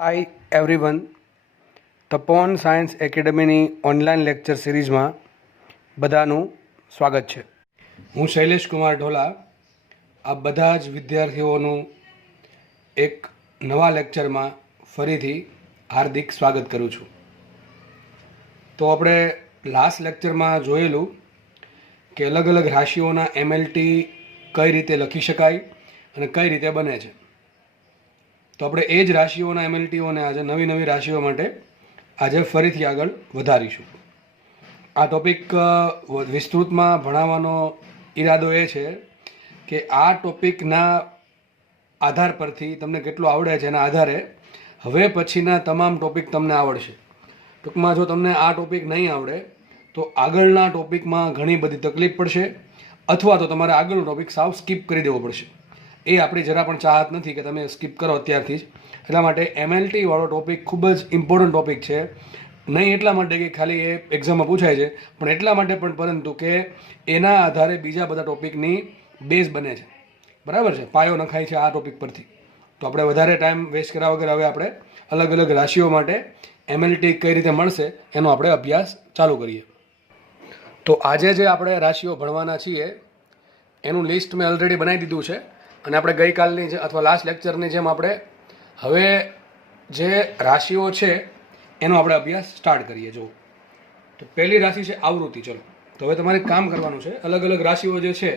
Hi everyone, તપોવન science એકેડમીની online lecture સિરીઝમાં બધાનું સ્વાગત છે. હું શૈલેષ કુમાર ઢોલા આ બધા જ વિદ્યાર્થીઓનું એક નવા લેક્ચરમાં ફરીથી હાર્દિક સ્વાગત કરું છું. તો આપણે લાસ્ટ લેક્ચરમાં જોયેલું કે અલગ અલગ રાશિઓના એમએલટી કઈ રીતે લખી શકાય અને કઈ રીતે બને છે. તો આપણે એ જ રાશિઓના એમએલટીઓને આજે નવી નવી રાશિઓ માટે આજે ફરીથી આગળ વધારીશું. આ ટોપિક વિસ્તૃતમાં ભણાવવાનો ઈરાદો એ છે કે આ ટોપિકના આધાર પરથી તમને કેટલું આવડે છે એના આધારે હવે પછીના તમામ ટોપિક તમને આવડશે. ટૂંકમાં જો તમને આ ટોપિક નહીં આવડે તો આગળના ટોપિકમાં ઘણી બધી તકલીફ પડશે અથવા તો તમારે આગળનો ટોપિક સાવ સ્કીપ કરી દેવો પડશે. એ આપણી જરા પણ ચાહત નથી કે તમે સ્કીપ કરો અત્યારથી જ. એટલા માટે એમએલટી વાળો ટોપિક ખૂબ જ ઇમ્પોર્ટન્ટ ટોપિક છે. નહીં એટલા માટે કે ખાલી એ એક્ઝામમાં પૂછાય છે, પણ એટલા માટે પણ પરંતુ કે એના આધારે બીજા બધા ટોપિકની બેઝ બને છે. બરાબર છે, પાયો નખાય છે આ ટોપિક પરથી. તો આપણે વધારે ટાઈમ વેસ્ટ કર્યા વગર હવે આપણે અલગ અલગ રાશિઓ માટે એમએલટી કઈ રીતે મળશે એનો આપણે અભ્યાસ ચાલુ કરીએ. તો આજે જે આપણે રાશિઓ ભણવાના છીએ એનું લિસ્ટ મેં ઓલરેડી બનાવી દીધું છે અને આપણે ગઈકાલની અથવા લાસ્ટ લેક્ચરની જેમ આપણે હવે જે રાશિઓ છે એનો આપણે અભ્યાસ સ્ટાર્ટ કરીએ. જો તો પહેલી રાશિ છે આવૃત્તિ. ચલો, તો હવે તમારે કામ કરવાનું છે. અલગ અલગ રાશિઓ જે છે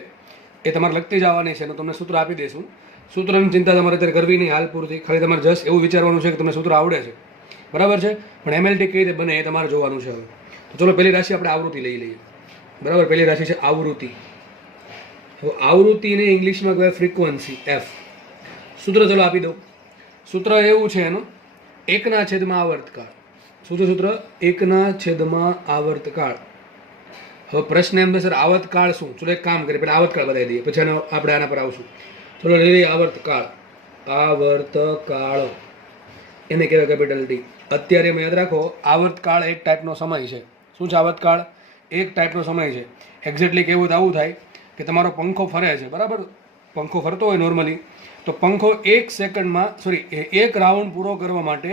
એ તમારે લખતી જવાની છે અને તમને સૂત્ર આપી દઈશું. સૂત્રની ચિંતા તમારે અત્યારે કરવી નહીં હાલ પૂરતી. ખાલી તમારે જસ્ટ એવું વિચારવાનું છે કે તમને સૂત્ર આવડે છે, બરાબર છે, પણ એમએલટી કઈ રીતે બને એ તમારે જોવાનું છે હવે. તો ચલો પહેલી રાશિ આપણે આવૃત્તિ લઈ લઈએ. બરાબર, પહેલી રાશિ છે આવૃત્તિ. હવે આવૃત્તિને ઇંગ્લિશમાં કહેવાય ફ્રીક્વન્સી, એફ. સૂત્ર ચલો આપી દઉં. સૂત્ર એવું છે એનું, એકના છેદમાં આવર્તકાળ. શું છે સૂત્ર? એકના છેદમાં આવર્તકાળ. હવે પ્રશ્ન એમ છે સર આવર્તકાળ શું? ચલો એક કામ કરીએ, પહેલાં આવર્તકાળ બતાવી દઈએ, પછી આપણે આના પર આવશું. ચલો લઈ લઈએ આવર્તકાળ. આવર્તકાળ એને કહેવાય કેપિટલ ડી. અત્યારે એમ યાદ રાખો, આવર્તકાળ એક ટાઈપનો સમય છે. શું છે આવર્તકાળ? એક ટાઈપનો સમય છે. એક્ઝેક્ટલી કેવું તો આવું થાય કે તમારો પંખો ફરે છે, બરાબર? પંખો ફરતો હોય નોર્મલી, તો પંખો એક સેકન્ડમાં એક રાઉન્ડ પૂરો કરવા માટે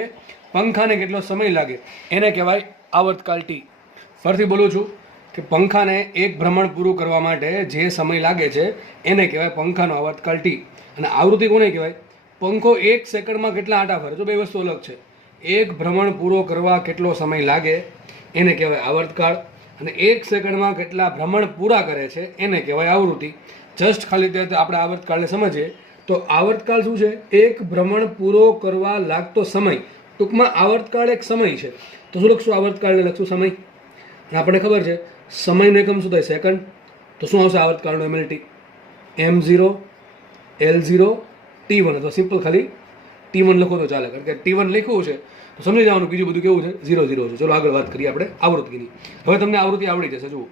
પંખાને કેટલો સમય લાગે એને કહેવાય આવર્તકાળ ટી. ફરીથી બોલું છું કે પંખાને એક ભ્રમણ પૂરું કરવા માટે જે સમય લાગે છે એને કહેવાય પંખાનો આવર્તકાળ ટી. અને આવૃત્તિ કોને કહેવાય? પંખો એક સેકન્ડમાં કેટલા આંટા ફરે. જો બે વસ્તુ અલગ છે. એક ભ્રમણ પૂરો કરવા કેટલો સમય લાગે એને કહેવાય આવર્તકાળ, અને એક સેકન્ડમાં કેટલા ભ્રમણ પૂરા કરે છે એને કહેવાય આવૃત્તિ. જસ્ટ ખાલી તે આપણે આવર્તકાળને સમજીએ તો આવર્તકાળ શું છે? એક ભ્રમણ પૂરો કરવા લાગતો સમય. ટૂંકમાં આવર્તકાળ એક સમય છે. તો શું લખશું? આવર્તકાળને લખશું સમય. અને આપણને ખબર છે સમયનો એકમ શું થાય? સેકન્ડ. તો શું આવશે આવર્તકાળનો એમએલટી? M0 L0 T1, અથવા સિમ્પલ ખાલી T1 લખો તો ચાલે, કારણ કે T1 લખ્યું છે તો સમજી જવાનું બીજું બધું કેવું છે? 0 છે. ચલો આગળ વાત કરીએ આપણે આવૃત્તિની. હવે તમને આવૃત્તિ આવડી જશે. જુઓ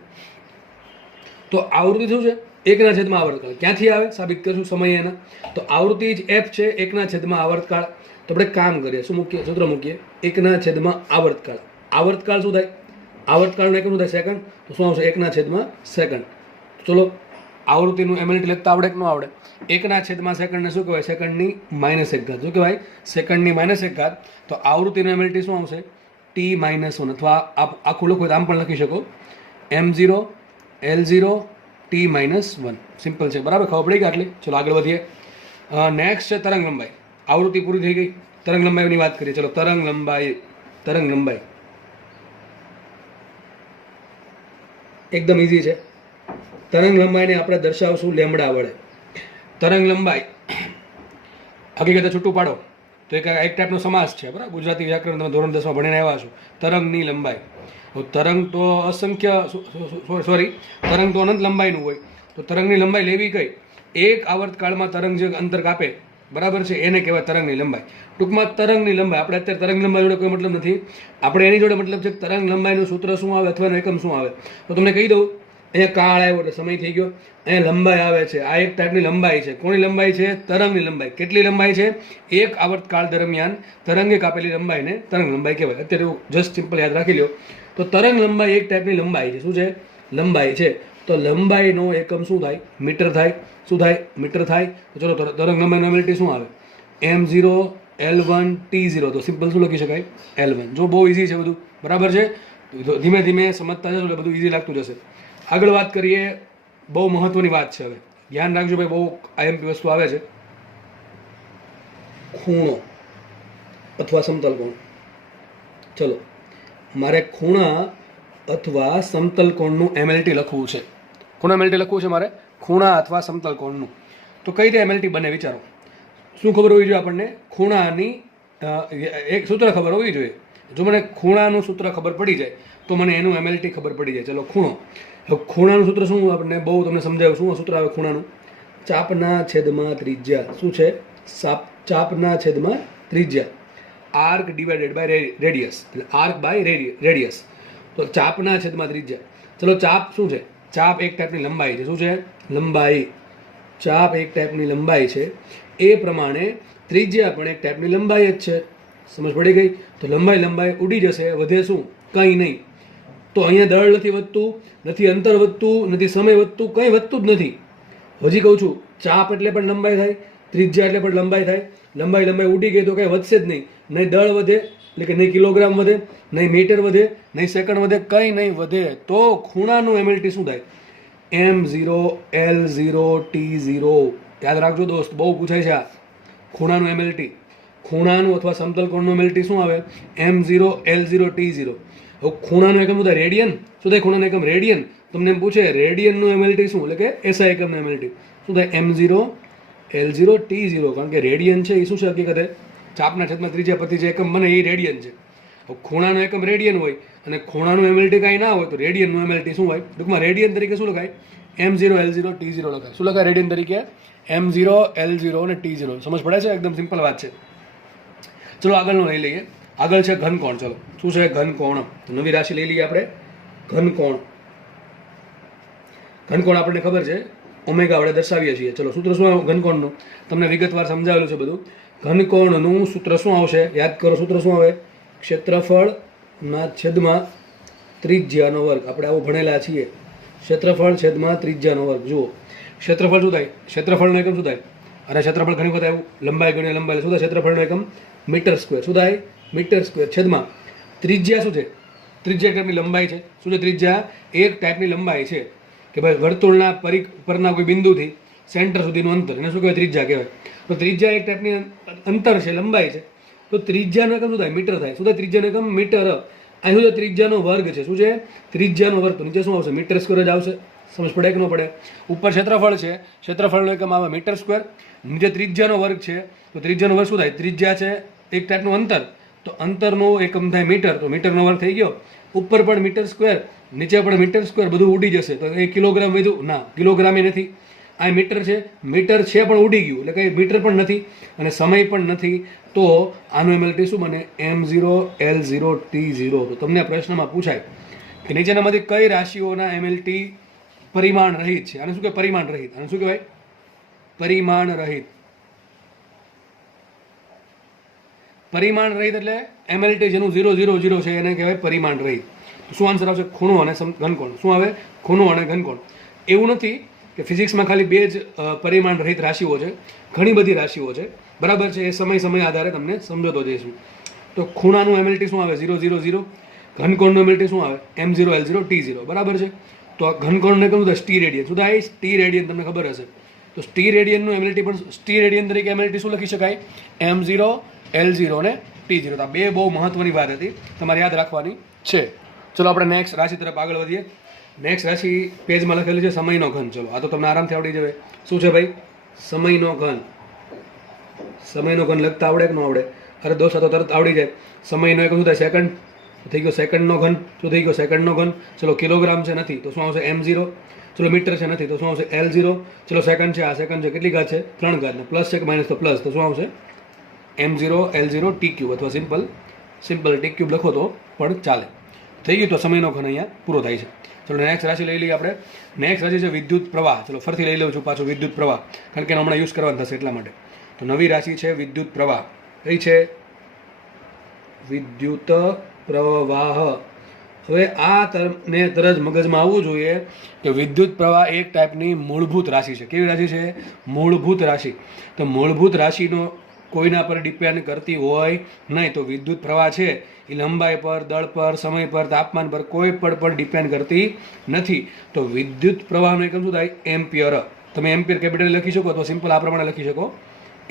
તો આવૃત્તિ શું છે? એકના છેદમાં આવર્તકાળ. ક્યાંથી આવે સાબિત કરશું સમય એના. તો આવૃત્તિ જ એફ છે, એકના છેદમાં આવર્તકાળ. તો આપણે કામ કરીએ, શું મૂકીએ? સૂત્ર મૂકીએ, એકના છેદમાં આવર્તકાળ. આવર્તકાળ શું થાય? આવર્તકાળનો એકમ શું થાય? સેકન્ડ. તો શું આવશે? એકના છેદમાં સેકન્ડ. ચલો આવૃત્તિનું એમએલટી લખતા આવડે કે ન આવડે? એકના છેદમાં સેકન્ડને શું કહેવાય? સેકન્ડની -1 ઘાત. શું કહેવાય? સેકન્ડની -1 ઘાત. તો આવૃત્તિનું એમએલટી શું આવશે? T-1, અથવા આખું લખો તો આમ પણ લખી શકો, M0 L0 T-1. સિમ્પલ છે, બરાબર? ખબર પડી ગઈ આટલી. ચલો આગળ વધીએ. નેક્સ્ટ છે તરંગ લંબાઈ. આવૃત્તિ પૂરી થઈ ગઈ, તરંગ લંબાઈની વાત કરીએ. ચલો તરંગ લંબાઈ એકદમ ઇઝી છે. તરંગ લંબાઈને આપણે દર્શાવશું લેમડા વડે. તરંગ લંબાઈ હકીકતે છૂટું પાડો તો એક ટાઈપનો સમાસ છે, બરાબર? ગુજરાતી વ્યાકરણ તમે ધોરણ 10માં ભણીને આવ્યા છો. તરંગની લંબાઈ. તરંગ તો તરંગ તો અનંત લંબાઈનું હોય. તો તરંગની લંબાઈ લેવી કઈ? એક આવર્તકાળમાં તરંગ જે અંતર કાપે, બરાબર છે, એને કહેવાય તરંગની લંબાઈ. ટૂંકમાં તરંગની લંબાઈ. આપણે અત્યારે તરંગ લંબાઈ જોડે કોઈ મતલબ નથી. આપણે એની જોડે મતલબ છે તરંગ લંબાઈનું સૂત્ર શું આવે અથવા એકમ શું આવે. તો તમને કહી દઉં, અહીંયા કાળ આવ્યો એટલે સમય થઈ ગયો. અહીંયા લંબાઈ આવે છે, આ એક ટાઈપની લંબાઈ છે. કોની લંબાઈ છે? તરંગની લંબાઈ. કેટલી લંબાઈ છે? એક આવર્તકાળ દરમિયાન તરંગે કાપેલી લંબાઈને તરંગ લંબાઈ કહેવાય. અત્યારે જસ્ટ સિમ્પલ યાદ રાખી લો. તો તરંગ લંબાઈ એક ટાઈપની લંબાઈ છે. શું છે? લંબાઈ છે. તો લંબાઈનો એકમ શું થાય? મીટર થાય. શું થાય? મીટર થાય. તો ચલો તરંગ લંબાઈનો એમએલટી શું આવે? M0 L1T0 તો સિમ્પલ શું લખી શકાય L1. જો બહુ ઇઝી છે બધું, બરાબર છે, તો ધીમે ધીમે સમજતા જશો એટલે બધું ઇઝી લાગતું જશે. આગળ વાત કરીએ, બહુ મહત્વની વાત છે, હવે ધ્યાન રાખજો ભાઈ, બહુ આઈએમપી વસ્તુ આવે છે. ખૂણો અથવા સમતલ કોણ. ચલો, મારે ખૂણા અથવા સમતલ કોણનું MLT લખવું છે. કોનું MLT લખવું છે મારે? ખૂણા અથવા સમતલ કોણનું. તો કઈ રીતે MLT બને વિચારો. શું ખબર હોવી જોઈએ આપણને? ખૂણાની એક સૂત્ર ખબર હોવી જોઈએ. જો મને ખૂણાનું સૂત્ર ખબર પડી જાય તો મને એનું MLT ખબર પડી જાય. ચલો, ખૂણો. હવે ખૂણાનું સૂત્ર શું? આપણને બહુ તમને સમજાવ્યું. શું સૂત્ર આવે ખૂણાનું? ચાપના છેદમાં ત્રિજ્યા. શું છે? ચાપના છેદમાં ત્રિજ્યા. આર્ક ડિવાઇડેડ બાય રેડિયસ, એટલે આર્ક બાય રેડિયસ. તો ચાપના છેદમાં ત્રિજ્યા. ચલો, ચાપ શું છે? ચાપ એક ટાઈપની લંબાઈ છે. શું છે? લંબાઈ. ચાપ એક ટાઈપની લંબાઈ છે. એ પ્રમાણે ત્રિજ્યા પણ એક ટાઈપની લંબાઈ જ છે. સમજ પડી ગઈ? તો લંબાઈ ઉડી જશે, વધે શું? કંઈ નહીં. તો અહીંયા દળ નથી વધતું, નથી અંતર વધતું, નથી સમય વધતું, કંઈ વધતું જ નથી. હજી કહું છું, ચાપ એટલે પણ લંબાઈ થાય, ત્રિજ્યા એટલે પણ લંબાઈ થાય. લંબાઈ ઉડી ગઈ તો કંઈ વધશે જ નહીં. નહીં દળ વધે, એટલે કે નહીં કિલોગ્રામ વધે, નહીં મીટર વધે, નહીં સેકન્ડ વધે, કંઈ નહીં વધે. તો ખૂણાનું MLT શું થાય? M0 L0 T0. યાદ રાખજો દોસ્ત, બહુ પૂછાય છે આ ખૂણાનું MLT. ખૂણાનું અથવા સમતલ કોણનું MLT શું આવે? M0 L0 T0. હવે ખૂણાનું એકમ શું થાય? રેડિયન. શું થાય ખૂણાનું એકમ? રેડિયન. તમને એમ પૂછે રેડિયનનું MLT શું, એટલે કે SI એકમનું MLT શું થાય? M0 L0 T0. કારણ કે રેડિયન છે એ શું છે હકીકતે? ચાપના છેદમાં ત્રિજ્યા પરથી જે એકમ બને એ રેડિયન છે. ખૂણાનું એકમ રેડિયન હોય અને ખૂણાનું MLT કાંઈ ના હોય તો રેડિયનનું MLT શું હોય? ટૂંકમાં રેડિયન તરીકે શું લખાય? M0 L0 T0 લખાય. શું લખાય રેડિયન તરીકે? M0 L0 અને T0. સમજ પડે છે? એકદમ સિમ્પલ વાત છે. ચલો આગળનું લઈ લઈએ. આગળ છે ઘનકોણ. ચલો, શું છે? ઘનકોણ. નવી રાશિ લઈ લઈએ આપણે. ઘનકોણ. ઘનકોણ આપણને ખબર છે, ઓમેગા વડે દર્શાવીએ છીએ. ચલો, સૂત્ર શું આવે ઘનકોણનું? તમને વિગતવાર સમજાવેલું છે બધું. ઘનકોણનું સૂત્ર શું આવશે? યાદ કરો, સૂત્ર શું આવે? ક્ષેત્રફળના છેદમાં ત્રિજ્યાનો વર્ગ. આપણે આવું ભણેલા છીએ. ક્ષેત્રફળ છેદમાં ત્રિજ્યાનો વર્ગ. જુઓ, ક્ષેત્રફળ શું થાય? ક્ષેત્રફળનો એકમ શું થાય? અરે ક્ષેત્રફળ ઘણી વખત આવ્યું, લંબાઈ ગણી લંબાઈ. શું થાય ક્ષેત્રફળનો એકમ? Metre square. શું થાય? Metre square. છેદમાં ત્રિજ્યા શું છે? ત્રિજ્યા એક ટાઈપની લંબાઈ છે. શું છે ત્રિજ્યા? એક ટાઈપની લંબાઈ છે કે ભાઈ વર્તુળના પરના કોઈ બિંદુથી સેન્ટર સુધીનું અંતર, એને શું કહેવાય? ત્રિજ્યા કહેવાય. તો ત્રિજ્યા એક ટાઈપની અંતર છે, લંબાઈ છે. તો ત્રિજ્યાનો એકમ શું થાય? મીટર થાય. શું થાય ત્રિજ્યાનો એકમ? મીટર. અહીં શું છે? ત્રિજ્યાનો વર્ગ છે. શું છે? ત્રિજ્યાનો વર્ગ. તો નીચે શું આવશે? મીટર સ્ક્વેર જ આવશે. સમજ પડે કે ન પડે? ઉપર ક્ષેત્રફળ છે, ક્ષેત્રફળનો એકમ આવે મીટર સ્ક્વેર. નીચે ત્રિજ્યાનો વર્ગ છે, તો ત્રિજ્યાનો વર્ગ શું થાય? ત્રિજ્યા છે એક ટાઈપનું અંતર, તો અંતરનો એકમ થાય મીટર, તો મીટરનો વર્ગ થઈ ગયો. ઉપર પણ મીટર સ્ક્વેર, નીચે પણ મીટર સ્ક્વેર, બધું ઉડી જશે. તો એ કિલોગ્રામ વધ્યું ના, કિલોગ્રામ એ નથી. આ મીટર છે, મીટર છે પણ ઉડી ગયું, એટલે કંઈ મીટર પણ નથી અને સમય પણ નથી. તો આનું MLT શું બને? M0 L0 T0. તો તમને પ્રશ્નમાં પૂછાય કે નીચેનામાંથી કઈ રાશિઓના MLT પરિમાણ રહિત છે? આને શું કહેવાય? પરિમાણ રહિત. આને શું કહેવાય? પરિમાણ રહિત. પરિમાણ રહિત એટલે MLT જેનું 0 0 0 છે એને કહેવાય પરિમાણ રહિત. શું આન્સર આવશે? ખૂણો અને ઘનકોણ. શું આવે? ખૂણો અને ઘનકોણ. એવું નથી કે ફિઝિક્સમાં ખાલી બે જ પરિમાણ રહિત રાશિઓ છે, ઘણી બધી રાશિઓ છે, બરાબર છે. એ સમય આધારે તમને સમજતો જઈશું. તો ખૂણાનું MLT શું આવે? 0 0 0. ઘનકોણનું MLT શું આવે? M0 L0 T0. બરાબર છે. તો સ્ટીરેડિયન શું થાય? સ્ટીરેડિયન તમને ખબર હશે. તો સ્ટીરેડિયનનું MLT પણ સ્ટીરેડિયન તરીકે MLT શું લખી શકાય? M0 L0 અને T0. તો આ બે બહુ મહત્વની વાત હતી, તમારે યાદ રાખવાની છે. ચલો આપણે નેક્સ્ટ રાશિ તરફ આગળ વધીએ. નેક્સ્ટ રાશિ પેજમાં લખેલું છે સમયનો ઘન. ચલો, આ તો તમને આરામથી આવડી જવે. શું છે ભાઈ? સમયનો ઘન. સમયનો ઘન લખતા આવડે કે ન આવડે? અરે દોસ્ત, આ તો તરત આવડી જાય. સમયનો એકમ શું થાય? સેકન્ડ. થઈ ગયો સેકન્ડનો ઘન. શું થઈ ગયો? સેકન્ડનો ઘન. ચલો, કિલોગ્રામ છે નથી, તો શું આવશે? M0. ચલો, મીટર છે નથી, તો શું આવશે? L0. ચલો, સેકન્ડ છે, આ સેકન્ડ છે, કેટલી ઘાત છે? 3 ઘાત. પ્લસ છે કે માઇનસ? તો પ્લસ, તો શું આવશે? M0 L0 T³ અથવા સિમ્પલ T³ લખો તો પણ ચાલે. થઈ ગયું. તો સમયનો ઘન અહીંયા પૂરો થાય છે. ચલો નેક્સ્ટ રાશિ લઈ લઈએ આપણે. નેક્સ્ટ રાશિ છે વિદ્યુત પ્રવાહ. ચલો ફરીથી લઈ લઉં છું પાછો વિદ્યુત પ્રવાહ, કારણ કે હમણાં યુઝ કરવાનું થશે એટલા માટે. તો નવી રાશિ છે વિદ્યુત પ્રવાહ. કઈ છે? વિદ્યુત પ્રવાહ. હવે આ ને તરત મગજમાં આવવું જોઈએ કે વિદ્યુત પ્રવાહ એક ટાઈપની મૂળભૂત રાશિ છે. કેવી રાશિ છે? મૂળભૂત રાશિ. તો મૂળભૂત રાશિનો કોઈના પર ડિપેન્ડ કરતી હોય નહીં. તો વિદ્યુત પ્રવાહ છે એ લંબાઈ પર, દળ પર, સમય પર, તાપમાન પર કોઈ પર ડિપેન્ડ કરતી નથી. તો વિદ્યુત પ્રવાહનું એકમ શું થાય? એમ્પિયર. તમે એમ્પિયર કેપિટલ લખી શકો અથવા સિમ્પલ આ પ્રમાણે લખી શકો,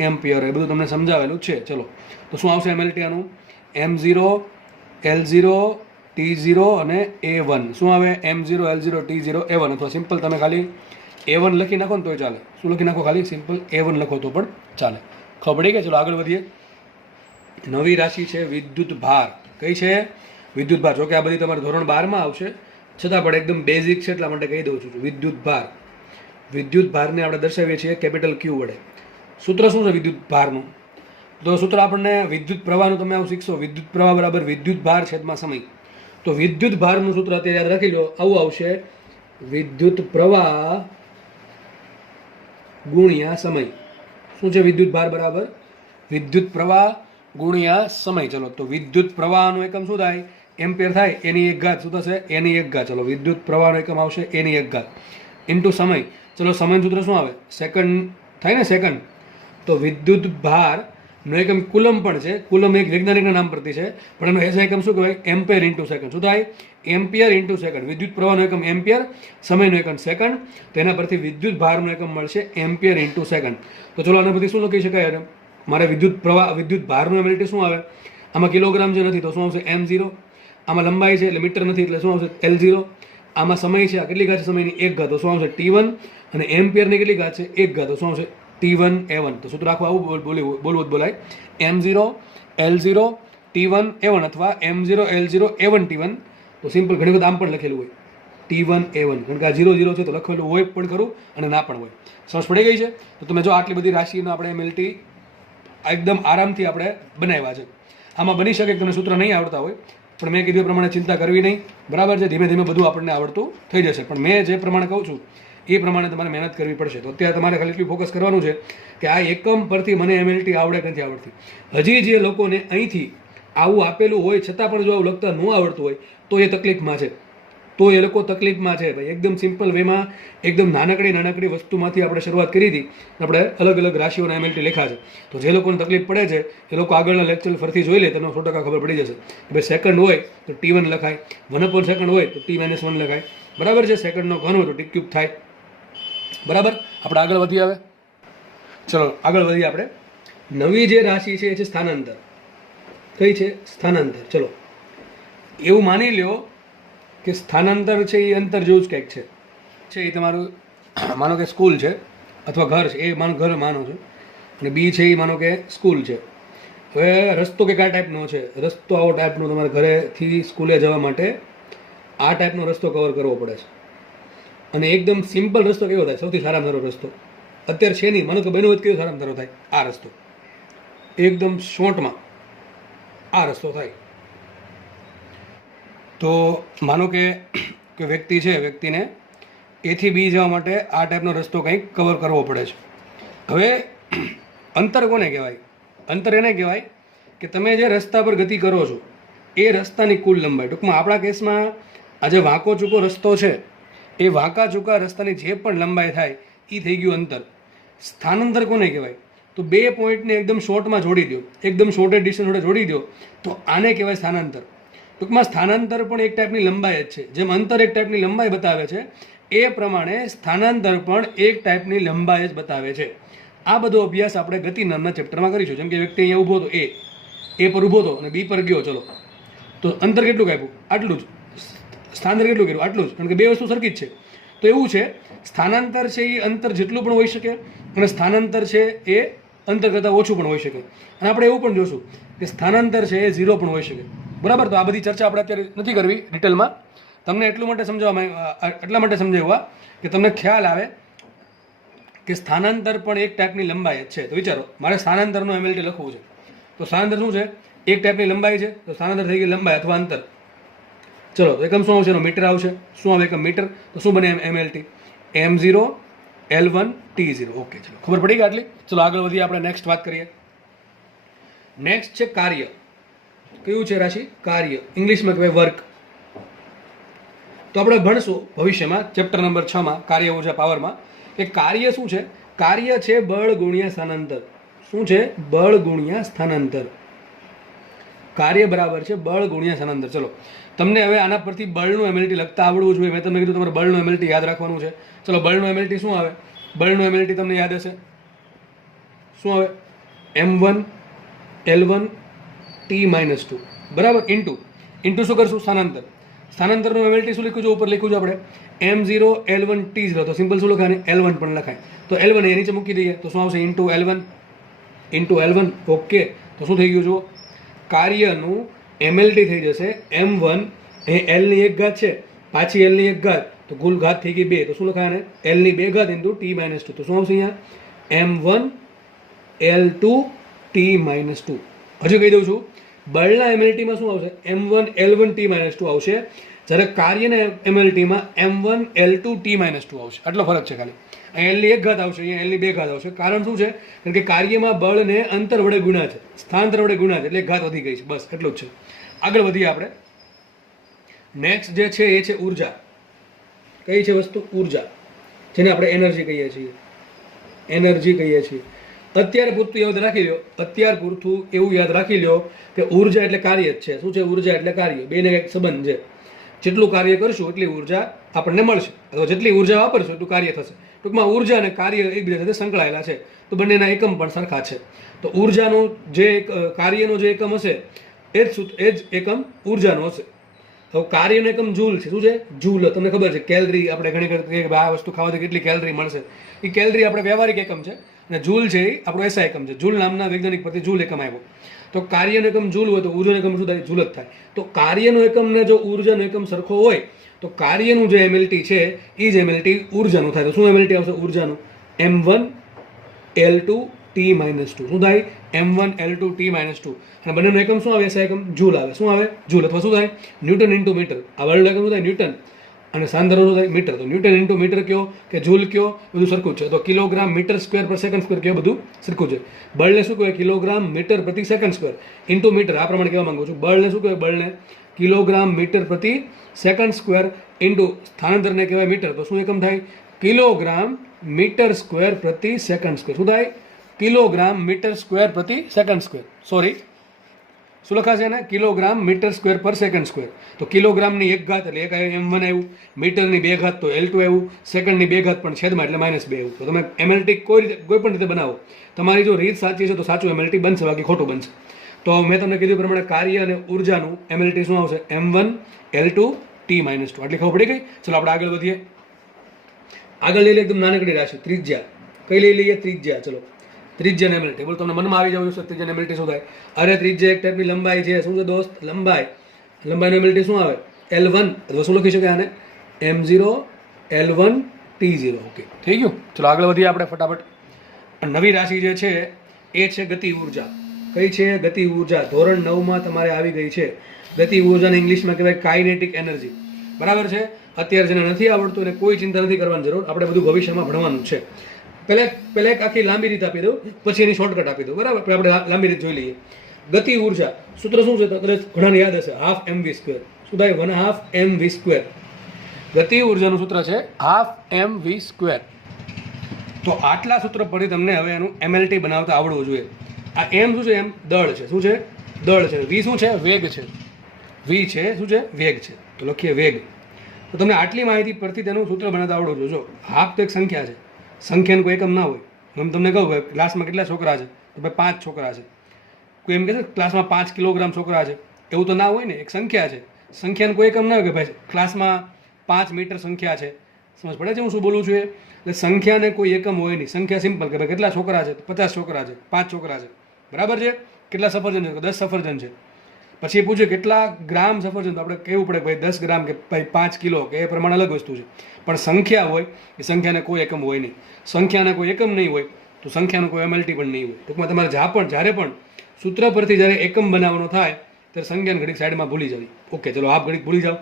એમ્પિયર. એ બધું તમને સમજાવેલું છે. ચલો, તો શું આવશે એમએલટી આનું? M0, L0, T0 અને A1. શું આવે? M0, L0, T0, A1. અથવા સિમ્પલ તમે ખાલી A1 લખી નાખો ને તોય ચાલે. શું લખી નાખો? ખાલી સિમ્પલ A1 લખો તો પણ ચાલે. ખબર પડી ગઈ? ચલો આગળ વધીએ. નવી રાશિ છે વિદ્યુત ભાર. કઈ છે? વિદ્યુત ભાર. જોકે આ બધી તમારે ધોરણ 12માં આવશે, છતાં પણ એકદમ બેઝિક છે એટલા માટે કહી દઉં છું. વિદ્યુત ભાર. વિદ્યુત ભારને આપણે દર્શાવીએ છીએ કેપિટલ Q વડે. સૂત્ર શું છે વિદ્યુત ભારનું? તો સૂત્ર આપણને વિદ્યુત પ્રવાહનું તમે આવું શીખશો. વિદ્યુત પ્રવાહ બરાબર વિદ્યુત ભાર છેદમાં સમય. તો વિદ્યુત ભારનું સૂત્ર અત્યારે યાદ રાખી લો, આવું આવશે: વિદ્યુત પ્રવાહ ગુણ્યા સમય. શું છે? વિદ્યુત ભાર બરાબર વિદ્યુત પ્રવાહ ગુણ્યા સમય. ચલો, તો વિદ્યુત પ્રવાહનો એકમ શું થાય? એમ્પિયર થાય. એની એક ઘાત શું થશે? એની એક ઘાત. ચલો, વિદ્યુત પ્રવાહનો એકમ આવશે એની એક ઘાત ઇન્ટુ સમય. ચલો, સમયનું સૂત્ર શું આવે? સેકન્ડ થાય ને, સેકન્ડ. તો વિદ્યુત ભારનો એકમ કુલમ પણ છે. કુલમ એક વૈજ્ઞાનિકના નામ પરથી છે, પણ એનો એસઆઈ એકમ શું કહેવાય? Ampere into second. શું થાય? Ampere into second. વિદ્યુત પ્રવાહનો એકમ એમ્પિયર, સમયનો એકમ સેકન્ડ. તો એના પરથી વિદ્યુત ભારનો એકમ મળશે એમ્પિયર ઇન્ટુ સેકન્ડ. તો ચલો, આના પરથી શું લખી શકાય? મારે વિદ્યુત પ્રવાહ, વિદ્યુત ભારનું એમએલટી શું આવે? આમાં કિલોગ્રામ જે નથી તો શું આવશે? M0. આમાં લંબાઈ છે એટલે મીટર નથી એટલે શું આવશે? L0. આમાં સમય છે, આ કેટલી ઘાત છે સમયની? એક ઘાત. તો શું આવશે? T1. અને એમ્પિયરની કેટલી ઘાત છે? એક ઘાત. તો શું આવશે? T1 A1. તો સૂત્ર આખું આવું બોલવું બોલાય: M0, L0, T1 A1 અથવા M0, L0, A1 T1. તો સિમ્પલ ઘણી વખત આમ પણ લખેલું હોય T1 A1, કારણ કે આ 0 છે તો લખેલું હોય પણ ખરું અને ના પણ હોય. સમજ પડી ગઈ છે? તો તમે જો આટલી બધી રાશિનો આપણે એમએલટી એકદમ આરામથી આપણે બનાવ્યા છે. આમાં બની શકે કે તમને સૂત્ર નહીં આવડતા હોય, પણ મેં કીધું એ પ્રમાણે ચિંતા કરવી નહીં. બરાબર છે? ધીમે ધીમે બધું આપણને આવડતું થઈ જશે. પણ મેં જે પ્રમાણે કહું છું એ પ્રમાણે તમારે મહેનત કરવી પડશે. તો અત્યારે તમારે ખાલી એટલું ફોકસ કરવાનું છે કે આ એકમ પરથી મને એમએલટી આવડે કે નથી આવડતી. હજી જે લોકોને અહીંથી આવું આપેલું હોય છતાં પણ જો આવું લખતા ન આવડતું હોય તો એ તકલીફમાં છે. તો એ લોકો તકલીફમાં છે ભાઈ. એકદમ સિમ્પલ વેમાં એકદમ નાનકડી વસ્તુમાંથી આપણે શરૂઆત કરી હતી. આપણે અલગ અલગ રાશિઓના એમએલટી લખ્યા છે. તો જે લોકોને તકલીફ પડે છે એ લોકો આગળના લેક્ચર ફરીથી જોઈ લે, તમને 100% ખબર પડી જશે કે ભાઈ સેકન્ડ હોય તો T1 લખાય, 1/2 હોય તો T-1 લખાય. બરાબર છે? સેકન્ડનો ઘન હોય તો T³ થાય. બરાબર? આપણે આગળ વધીએ હવે. ચલો આગળ વધીએ આપણે. નવી જે રાશિ છે એ છે સ્થાનાંતર. કઈ છે? સ્થાનાંતર. ચલો, એવું માની લ્યો કે સ્થાનાંતર છે એ અંતર જેવું જ કંઈક છે. એ તમારું માનો કે સ્કૂલ છે અથવા ઘર છે, એ ઘર માનો છે, અને બી છે એ માનો કે સ્કૂલ છે. હવે રસ્તો કે કયા ટાઈપનો છે? રસ્તો આવો ટાઈપનો તમારે ઘરેથી સ્કૂલે જવા માટે આ ટાઈપનો રસ્તો કવર કરવો પડે છે. અને એકદમ સિમ્પલ રસ્તો કેવો થાય? સૌથી સારામાં સારો રસ્તો અત્યારે છે નહીં, માનો કે બન્યો હોય કેવો સારામાં સારો થાય? આ રસ્તો એકદમ શોર્ટમાં આ રસ્તો થાય. તો માનો કે વ્યક્તિ છે, વ્યક્તિને એથી બી જવા માટે આ ટાઈપનો રસ્તો કંઈક કવર કરવો પડે છે. હવે અંતર કોને કહેવાય? અંતર એને કહેવાય કે તમે જે રસ્તા પર ગતિ કરો છો એ રસ્તાની કુલ લંબાઈ. ટૂંકમાં આપણા કેસમાં આ જે વાંકો ચૂકો રસ્તો છે એ વાંકા ચૂકા રસ્તાની જે પણ લંબાઈ થાય એ થઈ ગયું અંતર. સ્થાનાંતર કોને કહેવાય? તો બે પોઈન્ટને એકદમ શોર્ટમાં જોડી દો, એકદમ શોર્ટેડ ડિસ્ટન્સ જોડે જોડી દો તો આને કહેવાય સ્થાનાંતર. ટૂંકમાં સ્થાનાંતર પણ એક ટાઈપની લંબાઈ જ છે. જેમ અંતર એક ટાઈપની લંબાઈ બતાવે છે એ પ્રમાણે સ્થાનાંતર પણ એક ટાઈપની લંબાઈ જ બતાવે છે. આ બધો અભ્યાસ આપણે ગતિ નામના ચેપ્ટરમાં કરીશું. જેમ કે વ્યક્તિ અહીંયા ઊભો હતો, એ પર ઊભો હતો અને બી પર ગયો, ચલો તો અંતર કેટલું આપ્યું? આટલું જ. સ્થાનાંતર કેટલું કર્યું? આટલું જ, કારણ કે બે વસ્તુ સરખી જ છે. તો એવું છે, સ્થાનાંતર છે એ અંતર જેટલું પણ હોઈ શકે અને સ્થાનાંતર છે એ અંતર કરતાં ઓછું પણ હોઈ શકે. અને આપણે એવું પણ જોશું કે સ્થાનાંતર છે એ 0 પણ હોઈ શકે. બરાબર? તો આ બધી ચર્ચા આપણે અત્યારે નથી કરવી ડિટેલમાં. તમને એટલા માટે સમજાવવા કે તમને ખ્યાલ આવે કે સ્થાનાંતર પણ એક ટાઈપની લંબાઈ જ છે. તો વિચારો, મારે સ્થાનાંતરનું એમએલટી લખવું છે તો સ્થાનાંતર શું છે? એક ટાઈપની લંબાઈ છે. તો સ્થાનાંતર થઈ ગઈ લંબાઈ અથવા અંતર. ચલો, તો એકમ શું આવશે? એનો મીટર આવશે. શું આવે એકમ? મીટર. તો શું બને MLT? M0, L1, T0. Okay, ચલો ખબર પડી ગઈ આટલી. ચલો આગળ વધીએ, આપણે નેક્સ્ટ વાત કરીએ. નેક્સ્ટ છે કાર્ય. કયું છે રાશિ? કાર્ય. ઇંગ્લિશમાં કહેવાય વર્ક. તો આપણે ભણશું ભવિષ્યમાં ચેપ્ટર નંબર 6માં કાર્ય ઉર્જા પાવરમાં કે કાર્ય શું છે? કાર્ય છે બળ ગુણ્યા સ્થાનાંતર. શું છે? બળ ગુણ્યા સ્થાનાંતર. કાર્ય બરાબર છે બળ ગુણ્યા સ્થાનાંતર. ચલો તમને હવે આના પરથી બળનું એમએલટી લખતા આવડવું જોઈએ. મેં તમને કીધું તમારે બળનું એમએલટી યાદ રાખવાનું છે. ચલો બળનું એમએલટી શું આવે? બળનું એમએલટી તમને યાદ હશે શું આવે? m1 L1 T-2 બરાબર ઇન્ટુ શું કરશું? સ્થાનાંતર. સ્થાનાંતરનું એમએલટી શું લખ્યું છે? ઉપર લખ્યું છે આપણે m0 L1 T0. તો સિમ્પલ શું લખાય? L1 પણ લખાય. તો L1 એ નીચે મૂકી દઈએ તો શું આવશે? Into L1. ઓકે, તો શું થઈ ગયું? જુઓ, કાર્યનું એમએલટી થઈ જશે m1 એ L ની 1 ઘાત છે, પાછી L ની 1 ઘાત, તો કુલ ઘાત થઈ ગઈ 2. તો શું લખાય? L ની 2 ઘાત ઇન્ટુ T-2. તો શું આવશે અહીંયા? m1 L2 T-2. હજુ કહી દઉં છું, બળના એમએલટીમાં શું આવશે? m1 L1 T-2 આવશે, જ્યારે કાર્યના એમએલટીમાં m1 L2 T-2 આવશે. આટલો ફરક છે ખાલી. અહીં L ની 1 ઘાત આવશે, અહીંયા L ની 2 ઘાત આવશે. કારણ શું છે? કારણ કે કાર્યમાં બળને અંતર વડે ગુણ્યા છે, સ્થાનાંતર વડે ગુણ્યા છે, એટલે ઘાત વધી ગઈ છે. બસ એટલું જ છે. આગળ વધીએ આપણે. નેક્સ્ટ જે છે એ છે ઉર્જા. કઈ છે વસ્તુ? ઉર્જા, જેને આપણે એનર્જી કહીએ છીએ. અત્યાર પૂરતું યાદ રાખી લો કે ઉર્જા એટલે કાર્ય જ છે. શું છે? ઉર્જા એટલે કાર્ય. બેને એક સંબંધ છે. જેટલું કાર્ય કરશું એટલી ઉર્જા આપણને મળશે, અથવા જેટલી ઉર્જા વાપરશું એટલું કાર્ય થશે. ટૂંકમાં ઉર્જા અને કાર્ય એકબીજા સાથે સંકળાયેલા છે, તો બંનેના એકમ પણ સરખા છે. તો ઉર્જાનો જે કાર્યનો જે એકમ હશે એ જ એકમ ઉર્જાનો હશે. તો કાર્યનો એકમ જૂલ છે. શું છે? જૂલ. તમને ખબર છે કેલરી, આપણે ઘણી વખત આ વસ્તુ ખાવાથી કેટલી કેલરી મળશે, એ કેલરી આપણે વ્યવહારિક એકમ છે, અને જૂલ છે એ આપણો એસઆઈ એકમ છે. જૂલ નામના વૈજ્ઞાનિક પરથી જૂલ એકમ આવ્યો. તો કાર્યનો એકમ જૂલ હોય તો ઉર્જાનો એકમ શું થાય? જૂલ જ થાય. તો કાર્યનો એકમને જો ઉર્જાનો એકમ સરખો હોય તો કાર્યનું જે એમએલટી છે એ જ એમએલટી ઉર્જાનું થાય. તો શું એમએલટી આવશે ઉર્જાનું? m1 L2 T-2. શું થાય? m1 L2 T-2. અને બંનેનો એકમ શું આવે? એસઆઈ એકમ જૂલ આવે. શું આવે? જૂલ. અથવા શું થાય? Newton into metre. આ બળનો એકમ શું થાય? ન્યૂટન. અને સાંધરનો શું થાય? મીટર. તો ન્યૂટન ઇન્ટુ મીટર કયો કે જૂલ કયો, બધું સરખું છે. તો કિલોગ્રામ મીટર સ્ક્વેર પર સેકન્ડ સ્ક્વેર કયો, બધું સરખું છે. બળને શું કહેવાય? કિલોગ્રામ મીટર પ્રતિ સેકન્ડ સ્ક્વેર ઇન્ટુ મીટર. આ પ્રમાણે કહેવા માંગુ છું. બળને શું કહેવાય? બળને કિલોગ્રામ મીટર પ્રતિ સેકન્ડ સ્ક્વેર ઇન્ટુ સ્થાનાંતરને કહેવાય મીટર. તો શું એકમ થાય? કિલોગ્રામ મીટર સ્ક્વેર પ્રતિ સેકન્ડ સ્ક્વેર. શું થાય? કિલોગ્રામ મીટર સ્ક્વેર પ્રતિ સેકન્ડ સ્ક્વેર. સોરી, શું લખાશે એને? કિલોગ્રામ મીટર સ્ક્વેર પર સેકન્ડ સ્ક્વેર. તો કિલોગ્રામની 1 ઘાત એટલે 1 m1 આવ્યું, મીટરની 2 ઘાત તો L2 આવ્યું, સેકન્ડની 2 ઘાત પણ છેદમાં એટલે -2 આવ્યું. તો તમે એમએલટી કોઈ પણ રીતે બનાવો, તમારી જો રીત સાચી છે તો સાચું એમએલટી બનશે, બાકી ખોટું બનશે. તો મેં તમને કીધું પ્રમાણે કાર્ય અને ઉર્જાનું એમએલટી શું આવશે? m1 L2 T-2. આટલી ખબર પડી ગઈ? ચલો આપણે આગળ વધીએ. આગળ લઈ લઈએ એકદમ નાનકડી રાશિ, ત્રિજ્યા. કઈ લઈ લઈએ? ત્રિજ્યા. ચલો, ત્રિજ્યાને એમએલટી બોલો. તમને મનમાં આવી જવું છે ત્રિજ્યાને એમએલટી શું થાય? અરે ત્રિજ્યા એક ટાઈપની લંબાઈ છે. શું છે દોસ્ત? લંબાઈનો એમએલટી શું આવે? L1. અથવા શું લખી શકાય આને? m0 L1 T0. ઓકે, થઈ ગયું. ચલો આગળ વધીએ આપણે ફટાફટ. નવી રાશિ જે છે એ છે ગતિ ઉર્જા. કઈ છે? ગતિ ઉર્જા. ધોરણ 9માં તમારે આવી ગઈ છે. ગતિ ઉર્જાને ઇંગ્લિશમાં કહેવાય કાઇનેટિક એનર્જી. બરાબર છે? અત્યારે જેને નથી આવડતું એને કોઈ ચિંતા નથી કરવાની જરૂર. આપણે બધું ભવિષ્યમાં ભણવાનું છે. પહેલા એક આખી લાંબી રીત આપી દઉં, પછી એની શોર્ટકટ આપી દઉં. બરાબર? આપણે લાંબી રીત જોઈ લઈએ. ગતિ ઉર્જા સૂત્ર શું છે? તો ઘણાને યાદ હશે, 12mv². શું થાય? 1/2mv². ગતિ ઉર્જાનું સૂત્ર છે 12mv². તો આટલા સૂત્ર પરથી તમને હવે એનું એમએલટી બનાવતા આવડવું જોઈએ. આ એમ શું છે? એમ દળ છે. શું છે? દળ છે. વી શું છે? વેગ છે. વી છે શું છે? વેગ છે. તો લખીએ વેગ. તો તમને આટલી માહિતી પરથી તેનું સૂત્ર બનાવતા આવડવું જોઈએ. જો હાફ તો એક સંખ્યા છે, સંખ્યાનું કોઈ એકમ ના હોય. હું તમને કહું કે ક્લાસમાં કેટલા છોકરા છે? તો ભાઈ 5 છોકરા છે. કોઈ એમ કહે છે ક્લાસમાં 5 કિલોગ્રામ છોકરા છે, એવું તો ના હોય ને. એક સંખ્યા છે, સંખ્યાનું કોઈ એકમ ના હોય કે ભાઈ ક્લાસમાં 5 મીટર સંખ્યા છે. સમજ પડે છે હું શું બોલું છું? એટલે સંખ્યાને કોઈ એકમ હોય નહીં. સંખ્યા સિમ્પલ કે ભાઈ કેટલા છોકરા છે? 50 છોકરા છે, 5 છોકરા છે. બરાબર છે? કેટલા સફરજન છે? 10 સફરજન છે. પછી એ પૂછે કેટલા ગ્રામ સફરજન, તો આપણે કહેવું પડે ભાઈ 10 ગ્રામ કે ભાઈ 5 કિલો કે એ પ્રમાણે અલગ વસ્તુ છે. પણ સંખ્યા હોય એ સંખ્યાને કોઈ એકમ હોય નહીં. સંખ્યાને કોઈ એકમ નહીં હોય તો સંખ્યાનું કોઈ એમએલટી પણ નહીં હોય. ટૂંકમાં તમારે જ્યારે પણ સૂત્ર પરથી જ્યારે એકમ બનાવવાનો થાય ત્યારે સંખ્યાને ઘડીક સાઈડમાં ભૂલી જવી. ઓકે, ચલો આપ ઘડીક ભૂલી જાઓ.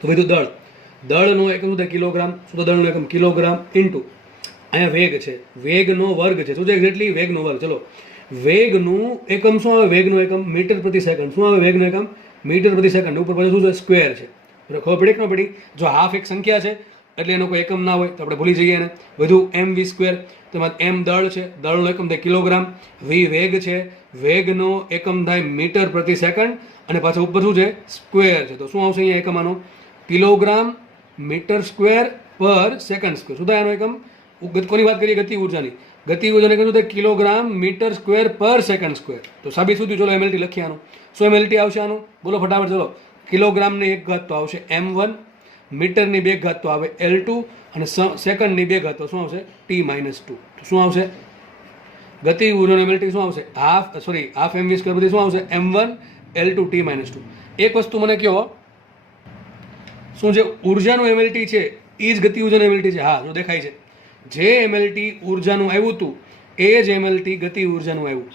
તો બધું દળનો એકમ શું થાય? કિલોગ્રામ. શું તો દળનો એકમ? કિલોગ્રામ ઇન્ટુ અહીંયા વેગ છે, વેગનો વર્ગ છે. શું છે એક્ઝેક્ટલી? વેગનો વર્ગ. ચલો વેગનું એકમ શું આવે? વેગનું એકમ મીટર પ્રતિ સેકન્ડ. શું આવે વેગનું એકમ? મીટર પ્રતિ સેકન્ડ. ઉપર પછી શું છે? સ્ક્વેર છે. ખબર પડી કે ન પડી? જો હાફ એક સંખ્યા છે એટલે એનો કોઈ એકમ ના હોય તો આપણે ભૂલી જઈએ એને. વધુ mv², તેમાં m દળ છે, દળનો એકમ થાય કિલોગ્રામ, v વેગ છે, વેગનો એકમ થાય મીટર પ્રતિ સેકન્ડ, અને પાછળ ઉપર શું છે સ્ક્વેર છે. તો શું આવશે અહીંયા એકમ આનો? કિલોગ્રામ મીટર સ્ક્વેર પર સેકન્ડ સ્ક્વેર. શું થાય આનો એકમ? કોની વાત કરીએ? ગતિ ઉર્જાની. ગતિ ઉર્જાને કહ્યું થાય કિલોગ્રામ મીટર સ્ક્વેર પર સેકન્ડ સ્ક્વેર. તો સાબિત શું થયું? ચલો એમએલટી લખીએ આનું. શું એમએલટી આવશે આનું? બોલો ફટાફટ. ચલો કિલોગ્રામની 1 ઘાત તો આવશે m1, મીટરની 2 ઘાત તો આવે L2, અને સેકન્ડની 2 ઘાત તો શું આવશે? T-2. તો શું આવશે? ગતિ ઉર્જાનો એમએલટી શું આવશે? હાફ mv² બધી શું આવશે? m1 L2 T-2. એક વસ્તુ મને કહો, શું જે ઉર્જાનું એમએલટી છે એ જ ગતિ ઉર્જાનું એમએલટી છે? હા, જો દેખાય છે. જે એમએલટી ઉર્જાનું આવ્યું હતું એ જ એમએલટી ગતિ ઉર્જાનું આવ્યું.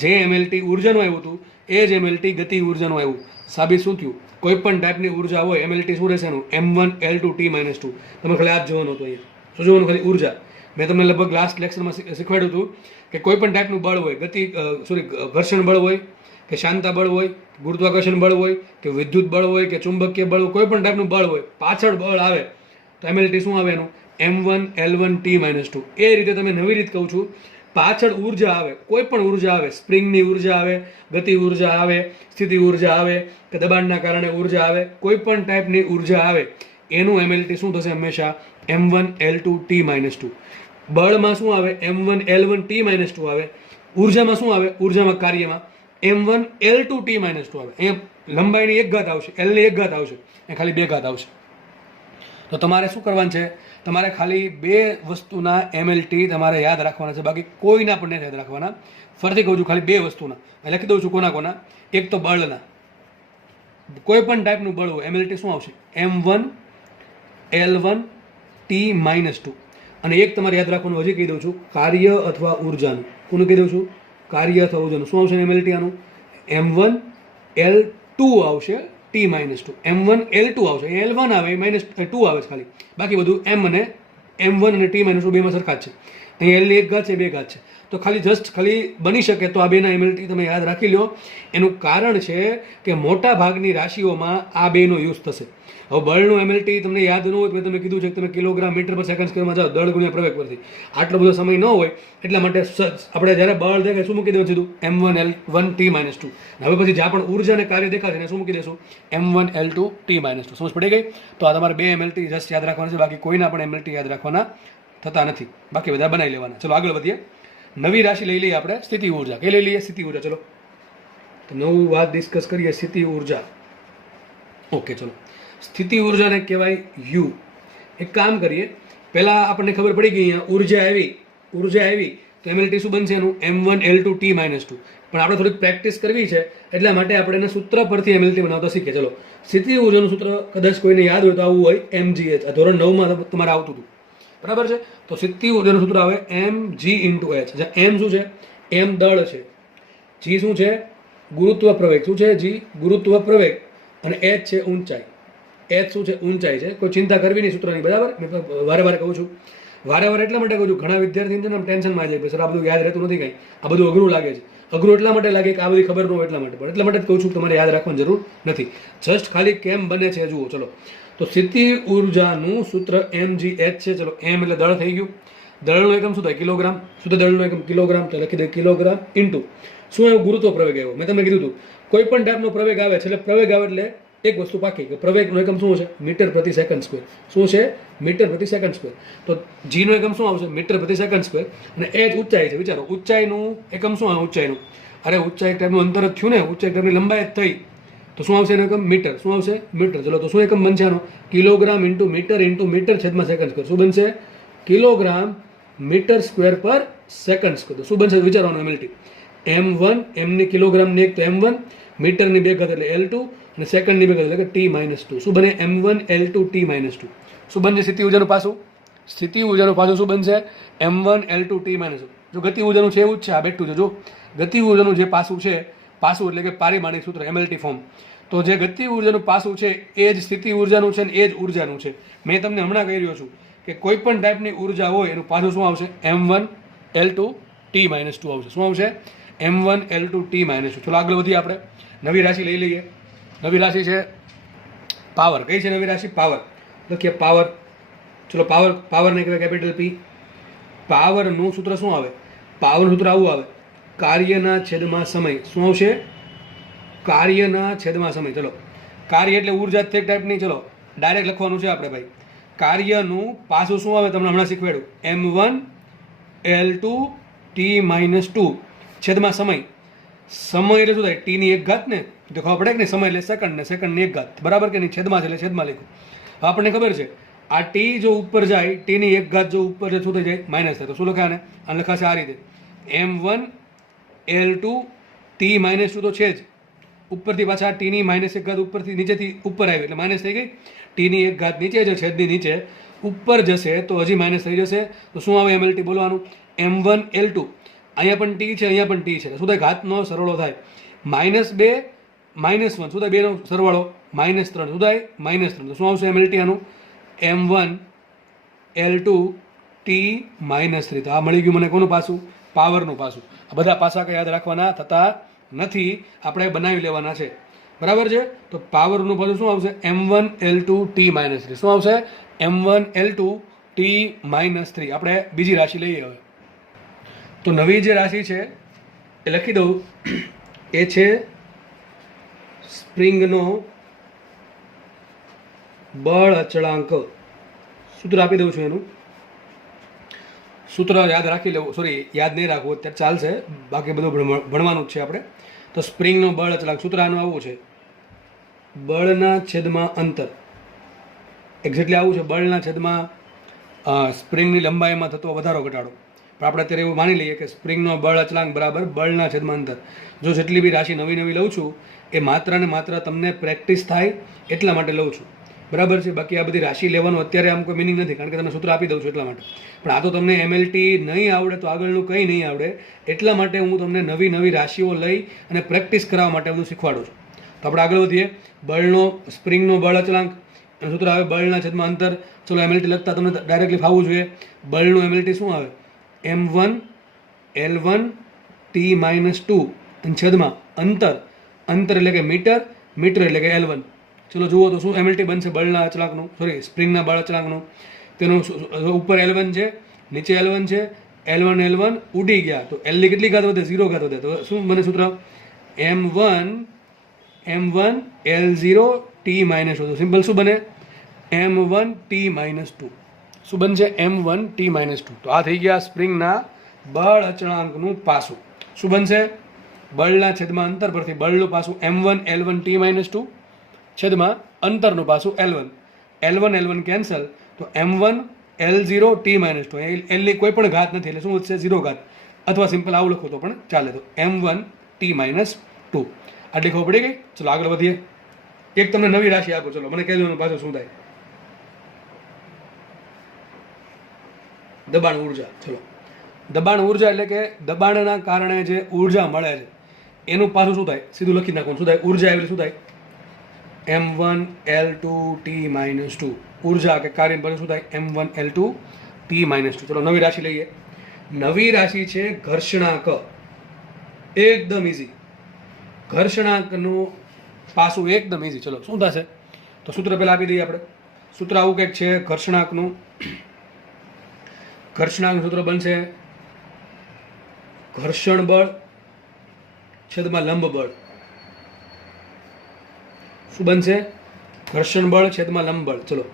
જે એમએલટી ઉર્જાનું આવ્યું હતું એ જ એમએલટી ગતિ ઉર્જાનું આવ્યું. સાબિત શું થયું? કોઈ પણ ટાઈપની ઉર્જા હોય એમએલટી શું રહેશે એનું? m1 L2 T-2. તમે ખાલી આ જ જોવાનું હતું અહીંયા. શું જોવાનું? ખાલી ઉર્જા. મેં તમને લગભગ લાસ્ટ લેક્ચરમાં શીખવાડ્યું હતું કે કોઈ પણ ટાઈપનું બળ હોય, ઘર્ષણ બળ હોય કે શાંતા બળ હોય, ગુરુત્વાકર્ષણ બળ હોય કે વિદ્યુત બળ હોય કે ચુંબકીય બળ હોય, કોઈ પણ ટાઈપનું બળ હોય, પાછળ બળ આવે તો એમએલટી શું આવે એનું? m1 L1 T-2. એ રીતે તમે નવી રીત કહું છું, પાછળ ઉર્જા આવે, કોઈ પણ ઉર્જા આવે, સ્પ્રિંગની ઉર્જા આવે, ગતિ ઉર્જા આવે, સ્થિતિ ઉર્જા આવે કે દબાણના કારણે ઉર્જા આવે, કોઈ પણ ટાઈપની ઉર્જા આવે એનું એમએલટી શું થશે? હંમેશા m1 L2 T-2. બળમાં શું આવે? m1 L1 T-2 આવે. ઉર્જામાં શું આવે? ઉર્જામાં કાર્યમાં m1 L2 T-2 આવે. અહીંયા લંબાઈની 1 ઘાત આવશે, L ની 1 ઘાત આવશે, એ ખાલી 2 ઘાત આવશે. તો તમારે શું કરવાનું છે? તમારે ખાલી 2 વસ્તુના એમએલટી તમારે યાદ રાખવાના છે, બાકી કોઈના પણ નથી યાદ રાખવાના. ફરીથી કહું છું, ખાલી 2 વસ્તુના લખી દઉં છું. કોના? એક તો બળના. કોઈ પણ ટાઈપનું બળ હોય એમએલટી શું આવશે? m1 L1 T-2. અને એક તમારે યાદ રાખવાનું, હજી કહી દઉં છું, કાર્ય અથવા ઉર્જાનું. કોનું કહી દઉં છું? કાર્ય અથવા ઉર્જાનું. શું આવશે એમએલટી આનું? m1 L2 આવશે T-2. m1 L2 આવશે. L1 આવે, -2 આવે છે ખાલી, બાકી બધું m1 અને T-2 બેમાં સરખા જ છે. અહીં L ની 1 ઘાત છે, 2 ઘાત છે. તો ખાલી બની શકે તો આ બેના એમએલટી તમે યાદ રાખી લો. એનું કારણ છે કે મોટા ભાગની રાશિઓમાં આ બેનો યુઝ થશે. હવે બળનું એમએલટી તમને યાદ ન હોય તો તમે કીધું છે કે તમે કિલોગ્રામ મીટર પર સેકન્ડ સ્ક્વેરમાં જાઓ દળ ગુણ્યા પ્રવેગ પરથી. આટલો બધો સમય ન હોય એટલા માટે આપણે જ્યારે બળ દેખાય શું મૂકી દેવું સીધું? m1 L1 T-2. હવે પછી જ્યાં પણ ઉર્જા અને કાર્ય દેખાશે એને શું મૂકી દેશું? m1 L2 T-2. સમજ પડી ગઈ? તો આ તમારે 2 એમએલટી જસ્ટ યાદ રાખવાના છે, બાકી કોઈના પણ એમએલટી યાદ રાખવાના થતા નથી, બાકી બધા બનાવી લેવાના. ચલો આગળ વધીએ. નવી રાશિ લઈ લઈએ આપણે, સ્થિતિ ઉર્જા. કઈ લઈ લઈએ? સ્થિતિ ઉર્જા. ચલો તો નવું વાત ડિસ્કસ કરીએ, સ્થિતિ ઉર્જા. ઓકે, ચલો. સ્થિતિ ઉર્જાને કહેવાય યુ. એક કામ કરીએ, પહેલાં આપણને ખબર પડી ગઈ અહીંયા ઉર્જા આવી તો એમએલટી શું બનશે એનું? m1 L2 T-2. પણ આપણે થોડીક પ્રેક્ટિસ કરવી છે એટલા માટે આપણે એના સૂત્ર પરથી એમએલટી બનાવતા શીખીએ. ચલો, સ્થિતિ ઉર્જાનું સૂત્ર કદાચ કોઈને યાદ હોય તો આવું હોય mgh. આ ધોરણ 9માં તમારે આવતું હતું, બરાબર છે? તો સ્થિતિ ઉર્જાનું સૂત્ર આવે mg × h. જ્યાં m શું છે? m દળ છે. g શું છે? ગુરુત્વ પ્રવેગ. શું છે? g ગુરુત્વ પ્રવેગ. અને h છે ઊંચાઈ. h શું છે? ઊંચાઈ છે. કોઈ ચિંતા કરવી નહીં સૂત્રની, બરાબર? મેં વારે કહું છું, વારે એટલા માટે કહું છું, ઘણા વિદ્યાર્થીઓને ટેન્શનમાં જાય, સર આ બધું યાદ રહેતું નથી, કંઈ આ બધું અઘરું લાગે છે. અઘરું એટલા માટે લાગે કે આ બધી ખબર ન હોય એટલા માટે, પણ એટલા માટે જ કહું છું તમારે યાદ રાખવાની જરૂર નથી. જસ્ટ ખાલી કેમ બને છે જુઓ. ચલો, તો સ્થિતિ ઉર્જાનું સૂત્ર mgh છે. ચલો, m એટલે દળ થઈ ગયું. દળનો એકમ શું થાય? કિલોગ્રામ. શું થાય દળનો એકમ? કિલોગ્રામ. તો લખી દે કિલોગ્રામ ઇન્ટુ શું આવ્યું? ગુરુત્વ પ્રવેગ આવ્યો. મેં તમને કીધું હતું કોઈ પણ ટાઈપનો પ્રવેગ આવે છે એટલે પ્રવેગ આવે એટલે એક વસ્તુ પાકી કે પ્રવેગનો એકમ શું છે? મીટર પ્રતિ સેકન્ડ સ્ક્વેર. શું છે? મીટર પ્રતિ સેકન્ડ સ્ક્વેર. તો જીનો એકમ શું આવશે? મીટર પ્રતિ સેકન્ડ સ્ક્વેર. અને એ જ ઊંચાઈ છે. વિચારો, ઊંચાઈનું એકમ શું આવે? ઊંચાઈનું, અરે ઊંચાઈ ટાઈપનું અંતર જ થયું ને, ઊંચાઈ ટાઈપની લંબાઈ જ થઈ, તો શું આવશે એનો એકમ? મીટર. શું આવશે? મીટર. ચલો, તો શું એકમ બનશે આનો? કિલોગ્રામ ઇન્ટુ મીટર છેદમાં સેકન્ડ સ્ક્વેર. શું બનશે? કિલોગ્રામ મીટર સ્ક્વેર પર સેકન્ડ સ્ક્વેર. તો શું બનશે વિચારવાનું એમએલટી? m1, એમની કિલોગ્રામની એક તો m1, મીટરની 2 ઘાત એટલે L2, અને સેકન્ડની 2 ઘાત એટલે કે T-2. શું બને? m1 L2 T-2. શું બનશે સ્થિતિ ઉર્જાનું પાછું? સ્થિતિ ઉર્જાનું પાછું શું બનશે? m1 L2 T-2. જો ગતિ ઉર્જાનું છે એવું જ છે, આ બેઠું છે. જો ગતિ ઉર્જાનું જે પાસું છે, પાસું એટલે કે પારિમાણિક સૂત્ર એમએલટી ફોર્મ, તો જે ગતિ ઉર્જાનું પાસું છે એ જ સ્થિતિ ઉર્જાનું છે ને એ જ ઉર્જાનું છે. મેં તમને હમણાં કહી રહ્યો છું કે કોઈ પણ ટાઈપની ઉર્જા હોય એનું પાછું શું આવશે? m1 L2 T-2 આવશે. શું આવશે? m1 L2 T-2. ચલો આગળ વધીએ આપણે. નવી રાશિ લઈ લઈએ. નવી રાશિ છે પાવર. કઈ છે નવી રાશિ? પાવર. લખીએ પાવર. ચલો પાવરને કહેવાય કેપિટલ પી. પાવરનું સૂત્ર શું આવે? પાવરનું સૂત્ર આવું આવે, કાર્યના છેદમાં સમય. શું આવશે? કાર્યના છેદમાં સમય. ચલો, કાર્ય એટલે ઉર્જા તે ટાઈપની. ચલો ડાયરેક્ટ લખવાનું છે આપણે ભાઈ. કાર્યનું પાછું શું આવે તમને હમણાં શીખવાડ્યું, m1 L2 t-2 છેદમાં સમય. સમય એટલે શું થાય? ટીની એક ઘાત ને, તો ખબર પડે કે નહીં? સમય એટલે સેકન્ડ ને સેકન્ડની એક ઘાત, બરાબર કે નહીં? છેદમાં છે એટલે છેદમાં લખ્યું. હવે આપણને ખબર છે આ ટી જો ઉપર જાય, ટીની એક ઘાત જો ઉપર જાય શું થઈ જાય? માઇનસ થાય. તો શું લખાય આને લખાશે આ રીતે, m1 L2 t-2 તો છે જ, ઉપરથી પાછા ટીની માઇનસ એક ઘાત ઉપરથી નીચેથી ઉપર આવી એટલે માઇનસ થઈ ગઈ. ટીની એક ઘાત નીચે છે, છેદની નીચે ઉપર જશે તો હજી માઇનસ થઈ જશે. તો શું આવે? MLT બોલવાનું, m1 L2. અહીંયા પણ ટી છે, અહીંયા પણ ટી છે, શું થાય? ઘાતનો સરવાળો થાય. -2 -1 શું થાય? બેનો સરવાળો -3 શું થાય? -3. તો શું આવશે MLT આનું? m1 L2 t-3. તો આ મળી ગયું મને કોનું પાસું? પાવરનું પાસું. આ બધા પાસા કંઈ યાદ રાખવાના થતા નથી, આપણે બનાવી લેવાના છે, બરાબર છે? તો પાવરનું પાછું શું આવશે? m1 L2 t-3. શું આવશે? m1 L2 t-3. આપણે બીજી રાશિ લઈએ હવે. તો નવી જે રાશિ છે એ લખી દઉં, એ છે સ્પ્રિંગનો બળ અચળાંક. સૂત્ર આપી દઉં છું. એનું સૂત્ર યાદ રાખી લેવું, સોરી યાદ નહીં રાખવું અત્યારે ચાલશે, બાકી બધું ભણવાનું જ છે આપણે. તો સ્પ્રિંગનો બળ અચળાંક સૂત્ર આનું આવું છે, બળના છેદમાં અંતર. એક્ઝેક્ટલી આવું છે, બળના છેદમાં સ્પ્રિંગની લંબાઈમાં થતો વધારો ઘટાડો. પણ આપણે અત્યારે એવું માની લઈએ કે સ્પ્રિંગનો બળ અચળાંક બરાબર બળના છેદમાં અંતર. જો જેટલી બી રાશિ નવી નવી લઉં છું એ માત્ર ને માત્ર તમને પ્રેક્ટિસ થાય એટલા માટે લઉં છું, બરાબર છે? બાકી આ બધી રાશિ લેવાનું અત્યારે આમ કોઈ મિનિંગ નથી, કારણ કે તમને સૂત્ર આપી દઉં છું એટલા માટે. પણ આ તો તમને MLT નહીં આવડે તો આગળનું કંઈ નહીં આવડે, એટલા માટે હું તમને નવી નવી રાશિઓ લઈ અને પ્રેક્ટિસ કરાવવા માટે બધું શીખવાડું છું. તો આપણે આગળ વધીએ. બળનો સ્પ્રિંગનો બળ અચળાંક એનું સૂત્ર આવે બળના છેદમાં અંતર. ચલો MLT લખતા તમને ડાયરેક્ટલી ફાવવું જોઈએ. બળનું MLT શું આવે? m1 L1 t-2 અને છેદમાં અંતર. અંતર એટલે કે મીટર, મીટર એટલે કે L1. ચલો જુઓ તો શું MLT બનશે બળના અચળાંકનું, સોરી સ્પ્રિંગના બળ અચળાંકનું. તેનું ઉપર L1 છે, નીચે L1 છે. L1 ઉડી ગયા તો L ની કેટલી ઘાત વધે? 0 ઘાત વધે. તો શું બને સૂત્ર? m1 L0 t-2. તો સિમ્પલ શું બને? m1 t-2. શું બનશે? m1 t-2. તો આ થઈ ગયા સ્પ્રિંગના બળ અચળાંકનું પાસું. શું બનશે? બળના છેદમાં અંતર પરથી બળનું પાસું m1 L1 t-2 છેદમાં અંતરનું પાસું L1. L1 કેન્સલ, તો m1 L0 t-2. L ની કોઈ પણ ઘાત નથી એટલે શું વધશે? 0 ઘાત. અથવા સિમ્પલ આવું લખો તો પણ ચાલે. તો m1 t-2. આટલી ખબર પડી ગઈ? ચલો આગળ વધીએ. એક તમને નવી રાશિ આપો, ચલો મને કહી દો પાછું શું થાય. દબાણ ઉર્જા. ચલો, દબાણ ઉર્જા એટલે કે દબાણના કારણે જે ઉર્જા મળે છે એનું પાછું શું થાય? સીધું લખી નાખવાનું. શું થાય? ઉર્જા એટલે શું થાય? m1 L2 t-2. ઉર્જા કે કાર્ય પાછું શું થાય? m1 L2 t-2. ચલો નવી રાશિ લઈએ. નવી રાશિ છે ઘર્ષણાંક. એકદમ ઇઝી. ઘર્ષણાંકનું પાસું એકદમ ઇઝી. ચલો શું થશે? તો સૂત્ર પહેલાં આપી દઈએ આપણે. સૂત્ર આવું કંઈક છે ઘર્ષણાંકનું. ઘર્ષણાંકનું સૂત્ર બનશે ઘર્ષણ બળ છેદમાં લંબ બળ. શું બનશે? ઘર્ષણ બળ છેદમાં લંબ બળ. ચલો,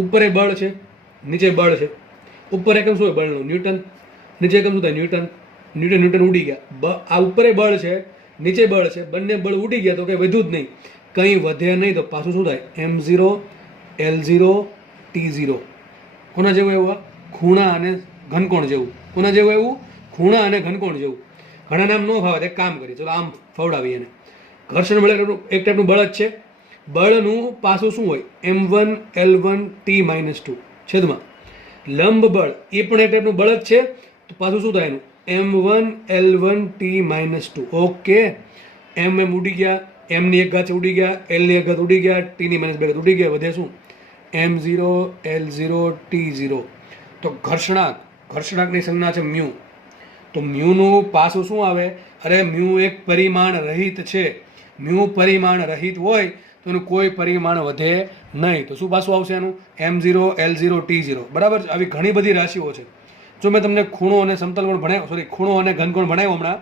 ઉપર એ બળ છે, નીચે બળ છે. ઉપર એકમ શું હોય? બળનું ન્યૂટન. નીચે એકમ શું થાય? ન્યૂટન. ન્યૂટન ઉડી ગયા. આ ઉપર બળ છે, નીચે બળ છે, બંને બળ ઉડી ગયા તો કંઈ વધ્યું જ નહીં, કંઈ વધે નહીં. તો પાછું શું થાય? m0 L0 t0. કોના જેવું એવું? ખૂણા અને ઘનકોણ જેવું. કોના જેવું એવું? ખૂણા અને ઘનકોણ જેવું. ઘણા નામ ન ફાવે, એક કામ કરીએ, ચલો આમ ફવડાવીએ એને. ઘર્ષણ બળ એક ટાઈપનું બળ જ છે. બળનું પાછું શું હોય? m1 L1 t-2 છેદમાં લંબ બળ. એ પણ એક ટાઈપનું બળ જ છે. તો પાછું શું થાય એનું? m1 L1 t-2. Okay, m ઉડી ગયા, m ની એક ઘાત ઉડી ગયા, L ની એક ઘાત ઉડી ગયા, t ની -2 ઘાત ઉડી ગયા, વધે શું? m0 L0 t0. તો ઘર્ષણાંકની સંજ્ઞા છે મ્યુ. તો મ્યુનું પાછું શું આવે? અરે મ્યુ એક પરિમાણ રહિત છે. મ્યુ પરિમાણ રહિત હોય તો એનું કોઈ પરિમાણ વધે નહીં. તો શું પાછું આવશે એનું? M0 L0 T0. બરાબર છે. આવી ઘણી બધી રાશિઓ છે. જો મેં તમને ખૂણો અને સમતલકોણ ભણાવ્યો, ખૂણો અને ઘનકોણ ભણાવ્યો હમણાં,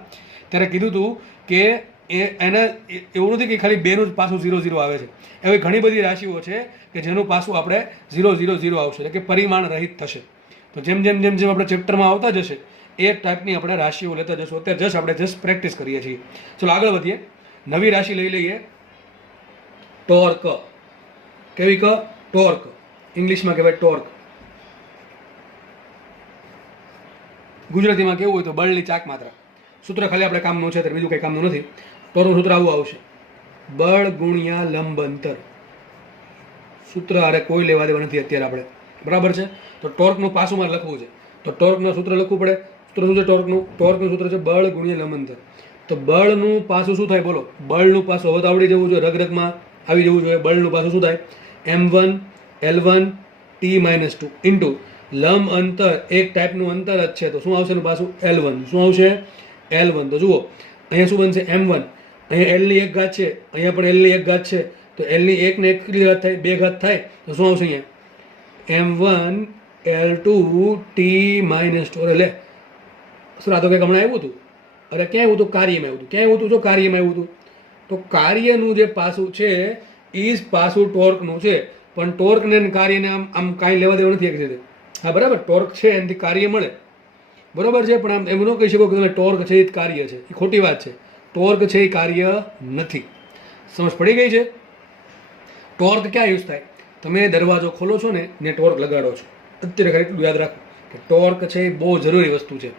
ત્યારે કીધું હતું કે એને એવું નથી કે ખાલી બેનું જ પાછું 0 0 આવે છે. એવી ઘણી બધી રાશિઓ છે કે જેનું પાછું આપણે 0 0 0 આવશે, એટલે કે પરિમાણ રહિત થશે. તો જેમ જેમ જેમ જેમ આપણે ચેપ્ટરમાં આવતા જશે એ ટાઈપની આપણે રાશિઓ લેતા જશું. અત્યારે આપણે જસ્ટ પ્રેક્ટિસ કરીએ છીએ. ચલો આગળ વધીએ. નવી રાશિ લઈ લઈએ, ટોર્ક. કેવી ક? ટોર્ક. ઇંગ્લિશમાં કહેવાય ટોર્ક. ગુજરાતીમાં કેવું હોય તો બળની ચાક માત્રા. સૂત્ર ખાલી આપણે કામનું છે, બીજું કંઈ કામનું નથી. ટોર્કનું સૂત્ર આવું આવશે: બળ ગુણ્યા લંબ અંતર. સૂત્ર અરે કોઈ લેવા દેવા નથી અત્યારે આપણે. બરાબર છે. તો ટોર્કનું પાછું મારે લખવું છે, તો ટોર્કનું સૂત્ર લખવું પડે. સૂત્ર શું છે ટોર્કનું સૂત્ર છે બળ ગુણ્યા લંબ અંતર. તો બળનું પાછું શું થાય? બોલો. બળનું પાછું હવે તો આવડી જવું જોઈએ, રગરગમાં આવી જવું જોઈએ. બળનું પાછું શું થાય? M1 L1 T-2 ઇન્ટુ લંબ અંતર, એક ટાઈપનું અંતર જ છે, તો શું આવશે એનું પાછું? L1. શું આવશે? L1. તો જુઓ અહીંયા શું બનશે? M1. અહીંયા L ની એક ઘાત છે, અહીંયા પણ L ની એક ઘાત છે, તો L ની એક ને એક કેટલી ઘાત થાય? 2 ઘાત થાય. તો શું આવશે અહીંયા? M1 L2 T-2. અરે લે સર, આ તો કંઈક હમણાં આવ્યું હતું. અરે ક્યાં આવ્યું હતું? કાર્યમાં આવ્યું હતું. ક્યાં આવ્યું હતું? જો કાર્યમાં આવ્યું હતું. તો કાર્યનું જે પાસું છે એ જ પાસું ટોર્કનું છે, પણ ટોર્કને કાર્યને આમ કાંઈ લેવા દેવા નથી એક રીતે. હા બરાબર, ટોર્ક છે એનાથી કાર્ય મળે, બરાબર છે, પણ આમ એમ ન કહી શકો કે તમે ટોર્ક છે એ જ કાર્ય છે. એ ખોટી વાત છે. ટોર્ક છે એ કાર્ય નથી. સમજ પડી ગઈ છે? ટોર્ક ક્યાં યુઝ થાય? તમે દરવાજો ખોલો છો ને ટોર્ક લગાડો છો. અત્યારે ખરેખર એટલું યાદ રાખો કે ટોર્ક છે એ બહુ જરૂરી વસ્તુ છે.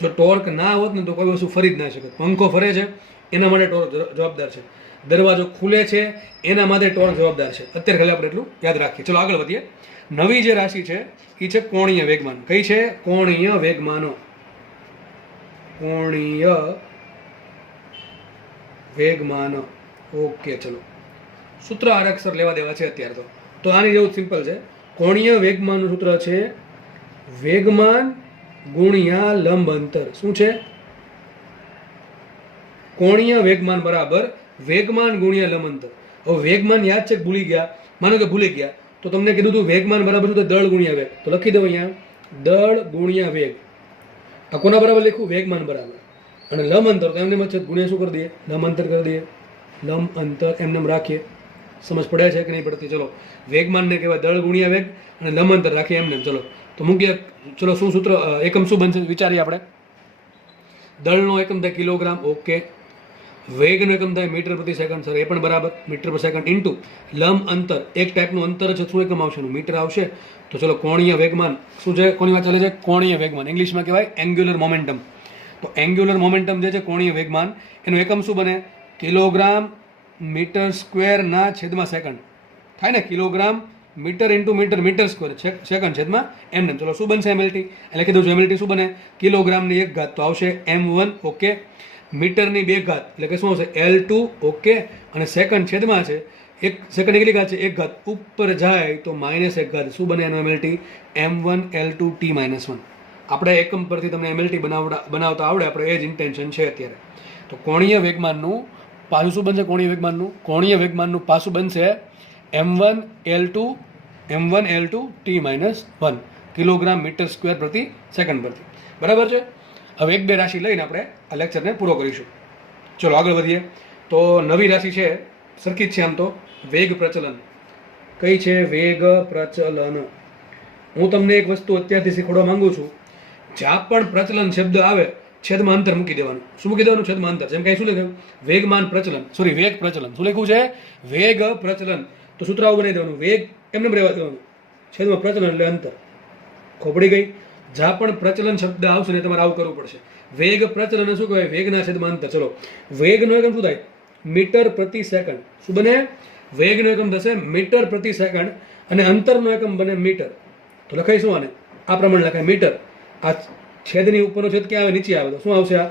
જો ટોર્ક ના હોત ને તો કોઈ વસ્તુ ફરી જ ના શકે. પંખો ફરે છે એના માટે ટોર્ક જવાબદાર છે. દરવાજો ખુલે છે એના માટે ટોર્ક જવાબદાર છે. અત્યારે ખાલી આપણે એટલું યાદ રાખીએ. ચલો આગળ વધીએ. નવી જે રાશિ છે એ છે કોણીય વેગમાન. કઈ છે? કોણીય વેગમાનો. કોણીય વેગમાન. ઓકે, ચલો સૂત્ર આરક્ષર લેવા દેવા છે અત્યારે તો આની જેવું સિમ્પલ છે. કોણીય વેગમાનનું સૂત્ર છે વેગમાન ગુણ્યા લંબ અંતર. શું છે? કોણીય વેગમાન બરાબર વેગમાન ગુણ્યા લંબ અંતર. હવે વેગમાન યાદ છે કે ભૂલી ગયા? માનો કે ભૂલી ગયા તો તમને કીધું હતું વેગમાન બરાબર શું? તો દળ ગુણ્યા વેગ. તો લખી દો અહીંયા દળ ગુણ્યા વેગ. આ કોના બરાબર લખ્યું? વેગમાન બરાબર. અને લંબ અંતર તો એમને વચ્ચે ગુણ્યા શું કરી દઈએ? લંબ અંતર કરી દઈએ. લંબ અંતર એમને રાખીએ. સમજ પડે છે કે નહીં પડતી? ચલો, વેગમાનને કહેવાય દળ ગુણ્યા વેગ અને લંબ અંતર રાખીએ એમને. ચલો તો મૂકીએ. ચલો શું સૂત્ર, એકમ શું બનશે વિચારીએ આપણે. દળનો એકમ થાય કિલોગ્રામ. ઓકે. વેગનો એકમ થાય મીટર પ્રતિ સેકન્ડ. સર એ પણ બરાબર, મીટર પર સેકન્ડ ઇન્ટુ લંબ અંતર, એક ટાઈપનું અંતર છે, શું એકમ આવશે? મીટર આવશે. તો ચલો કોણીય વેગમાન શું છે? કોની વાત ચાલે છે? કોણીય વેગમાન. ઇંગ્લિશમાં કહેવાય એંગ્યુલર મોમેન્ટમ. તો એંગ્યુલર મોમેન્ટમ જે છે કોણીય વેગમાન, એનું એકમ શું બને? કિલોગ્રામ મીટર સ્ક્વેર ના છેદમાં સેકન્ડ થાય ને. Kilogram metre into metre metre square second છેદમાં એમને. ચલો શું બનશે? એમએલટી. એટલે કીધું એમએલટી શું બને? કિલોગ્રામની એક ઘાત, તો આવશે M1. ઓકે. મીટરની 2 ઘાત એટલે કે શું આવશે? L2. ઓકે. અને સેકન્ડ છેદમાં છે એક સેકન્ડ કેટલી ઘાત છે? 1 ઘાત. ઉપર જાય તો -1 ઘાત. શું બને એનું એમએલટી? M1 L2 T-1. આપણે એકમ પરથી તમને એમએલટી બનાવતા આવડે, આપણે એ જ ઇન્ટેન્શન છે અત્યારે. તો કોણીય વેગમાનનું પાછું શું બનશે? કોણીય વેગમાનનું પાછું બનશે M1 L2 T-1 kilogram metre square પ્રતિ સેકન્ડ પરથી. બરાબર છે. હવે 1-2 રાશિ લઈને આપણે આ લેક્ચરને પૂરો કરીશું. ચલો આગળ વધીએ. તો નવી રાશિ છે, સરખી જ છે આમ તો, વેગ પ્રચલન. કઈ છે? વેગ પ્રચલન. હું તમને એક વસ્તુ અત્યારથી શીખવાડવા માંગુ છું. જ્યાં પણ પ્રચલન શબ્દ આવે છેદમાં અંતર મૂકી દેવાનું. શું મૂકી દેવાનું? છેદમાં અંતર. જેમ કઈ શું લખ્યું? વેગમાન પ્રચલન, સોરી વેગ પ્રચલન. શું લખ્યું છે? વેગ પ્રચલન. તો સૂત્ર આવું બનાવી દેવાનું. વેગ એમને રહેવા દેવાનું, છેદમાં પ્રચલન એટલે અંતર. ખોપડી ગઈ? જ્યાં પણ પ્રચલન શબ્દ આવશે ને તમારે આવું કરવું પડશે. વેગ પ્રચલન શું કહેવાય? વેગના છેદમાં અંતર. ચલો, વેગનો એકમ શું થાય? મીટર પ્રતિ સેકન્ડ. શું બને? વેગનો એકમ થશે મીટર પ્રતિ સેકન્ડ અને અંતરનો એકમ બને મીટર. તો લખાઈશું આને આ પ્રમાણે લખાય મીટર. આ છેદની ઉપરનો છેદ ક્યાં આવે? નીચે આવે. તો શું આવશે? આ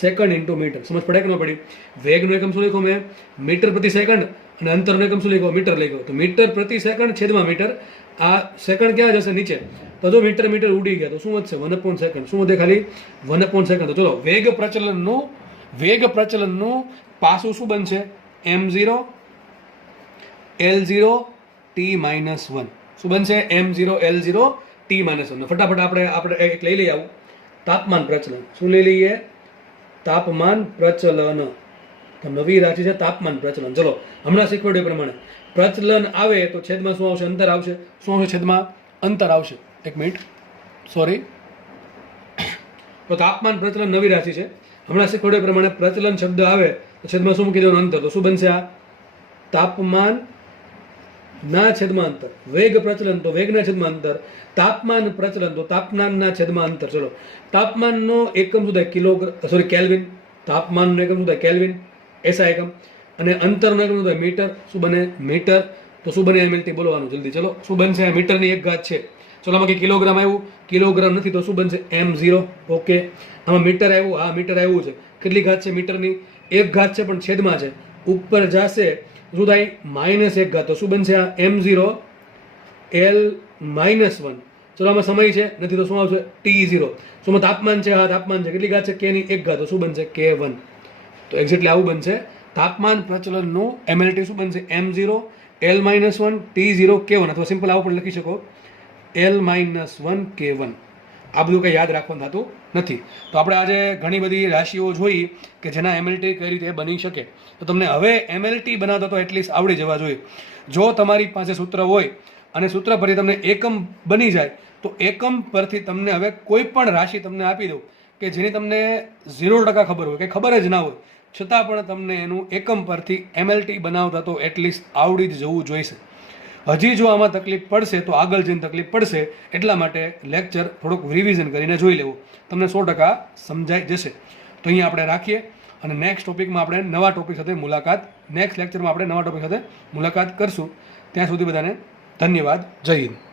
સેકન્ડ ઇન્ટુ મીટર. સમજ પડે કે ન પડી? વેગનો એકમ શું લખ્યો મેં? મીટર પ્રતિ સેકન્ડ અને અંતરનો એકમ શું લખ્યો? મીટર લખ્યો. તો મીટર પ્રતિ સેકન્ડ છેદમાં મીટર. આ સેકન્ડ ક્યાં જશે? નીચે. તો જો મીટર ઉડી ગયા તો શું વધશે? 1/2 સેકન્ડ. શું વધે? ખાલી 1/2 સેકન્ડ. તો ચલો, વેગ પ્રચલનનું પાછું શું બનશે? M0 L0 T-1 શું બનશે M0 L0 T-1 ફટાફટ આપણે એક લઈ લઈએ આવું તાપમાન પ્રચલન શું લઈ લઈએ તાપમાન પ્રચલન તો નવી રાશિ છે તાપમાન પ્રચલન ચલો હમણાં શીખવાડ્યું પ્રમાણે પ્રચલન આવે તો છેદમાં શું આવશે અંતર આવશે શું આવશે છેદમાં અંતર આવશે એક મિનિટ સોરી તો તાપમાન પ્રચલન નવી રાશિ છે હમણાં શીખવાડ્યા પ્રમાણે પ્રચલન શબ્દ આવે તો છેદમાં શું મૂકી દેવાનું અંતર તો શું બનશે આ તાપમાન ના છેદમાં અંતર વેગ પ્રચલન તો વેગના છેદમાં અંતર તાપમાન પ્રચલન તો તાપમાનના છેદમાં અંતર ચલો તાપમાનનો એકમ શું થાય કિલોગ્રામ કેલ્વિન તાપમાનનો એકમ શું થાય કેલ્વિન એસઆઈ એકમ અને અંતરનો એકમ શું થાય મીટર શું બને મીટર તો શું બને એમએલટી બોલવાનું જલ્દી ચલો શું બનશે મીટરની એક ઘાત છે ચલો આમાં કે કિલોગ્રામ આવ્યું કિલોગ્રામ નથી તો શું બનશે M0 ઓકે આમાં મીટર આવ્યું હા મીટર આવ્યું છે કેટલી ઘાત છે મીટરની એક ઘાત છે પણ છેદમાં છે ઉપર જશે શું થાય -1 ઘાત તો શું બનશે આ M0 L-1 ચલો આમાં સમય છે નથી તો શું આવશે T0 શું તાપમાન છે હા તાપમાન છે કેટલી ઘાત છે K ની એક ઘાત તો શું બનશે K1 તો એક્ઝેક્ટલી આવું બનશે તાપમાન પ્રચલનનું એમએલટી શું બનશે M0 L-1 T0 K1 અથવા સિમ્પલ આવું પણ લખી શકો L-1 K1 આ બધું કંઈ યાદ રાખવાનું થતું નથી તો આપણે આજે ઘણી બધી રાશિઓ જોઈ કે જેના એમએલટી કઈ રીતે બની શકે તો તમને હવે એમએલટી બનાવતા તો એટલીસ્ટ આવડી જવા જોઈએ જો તમારી પાસે સૂત્ર હોય અને સૂત્ર પરથી તમને એકમ બની જાય તો એકમ પરથી તમને હવે કોઈ પણ રાશિ તમને આપી દઉં કે જેની તમને 0% ખબર હોય કે ખબર જ ના હોય છતાં પણ તમને એનું એકમ પરથી એમએલટી બનાવતા તો એટલીસ્ટ આવડી જ જવું જોઈશે હજી જો આમાં તકલીફ પડશે તો આગળ જઈને તકલીફ પડશે એટલા માટે લેક્ચર થોડુંક રિવિઝન કરીને જોઈ લેવું તમને 100% સમજાઈ જશે તો અહીંયા આપણે રાખીએ અને નેક્સ્ટ ટોપિકમાં આપણે નવા ટોપિક સાથે નેક્સ્ટ લેક્ચરમાં આપણે નવા ટોપિક સાથે મુલાકાત કરશું ત્યાં સુધી બધાને ધન્યવાદ જય હિન્દ